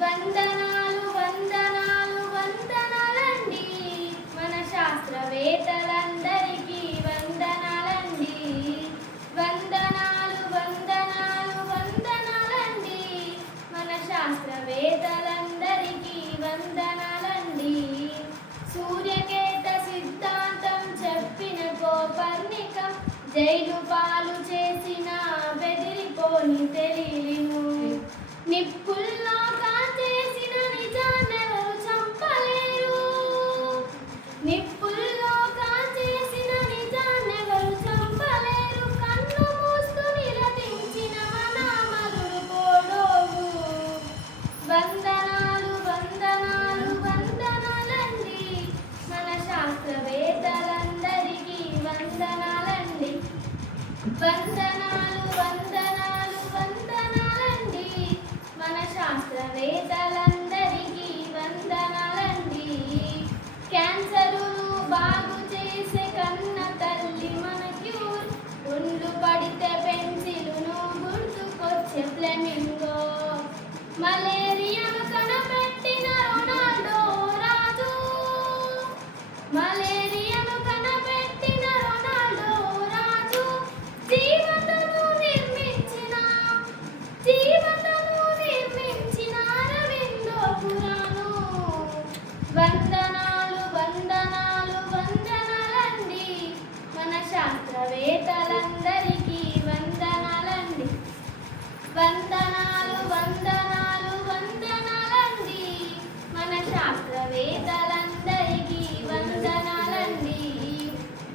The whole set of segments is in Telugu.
వందనాలు వందనాలు వందనాలండి మన శాస్త్రవేత్తలందరికీ వందనాలండి. వందనాలు వందనాలు వందనాలండి మన శాస్త్రవేత్తలందరికీ వందనాలండి. సూర్యకేత సిద్ధాంతం చెప్పిన కోపర్నికం జైలు పాలు చేసిన బెదిరిపోని తెలియను. నిప్పుల్లో కాచేసిన నిజాన్నెవరు చంపలేరు. నిప్పుల్లో కాచేసిన నిజాన్నెవరు చంపలేరు. కన్ను మూస్తూ నిలదించిన మన మధుడు పోడోగు. వందనాలు వందనాలు వందనాలండి మన శాస్త్రవేత్తలందరికీ వందనాలండి. వందనాలు వందనాలు వందనాలండి మన శాస్త్రవేత్తలందరికీ వందనాలండి. క్యాన్సరును బాగు చేసే కన్న తల్లి మనకి ఒండ్లు పడితే పెన్సిలును గుర్తుకొచ్చే ఫ్లెమింగో. మలేరియాను కనపెట్టిన రొనాల్డో రాజు. మలేరియాను కనపెట్టిన రొనాల్డో రాజు. జీవతను నిర్మించిన అరవిందో పురాణు. వందనాలు వందనాలు వందనాలండి మన శాస్త్రవేత్తలందరికీ వందనాలండి. వందనాలు వందనాలు వందనాలండి మన శాస్త్రవేత్తలందరికీ వందనాలండి.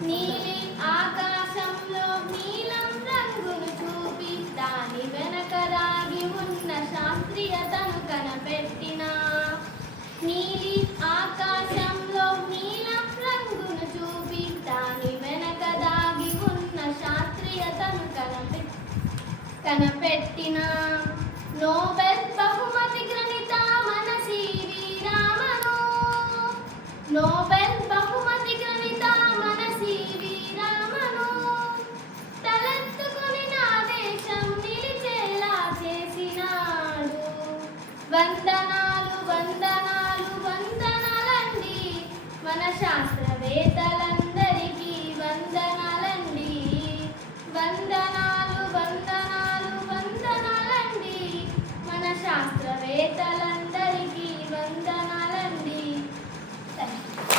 నీలి ఆకాశంలో నీలం రంగును చూపి దాని వెనక దాగి ఉన్న శాస్త్రీయతను కనపెట్టిన. నీలి ఆకాశంలో నీలం రంగును చూపి దాని వెనక దాగి ఉన్న శాస్త్రీయతను కనపెట్టిన నోబెల్ బహుమతి గ్రహీత మన సివి రామను. నోబెల్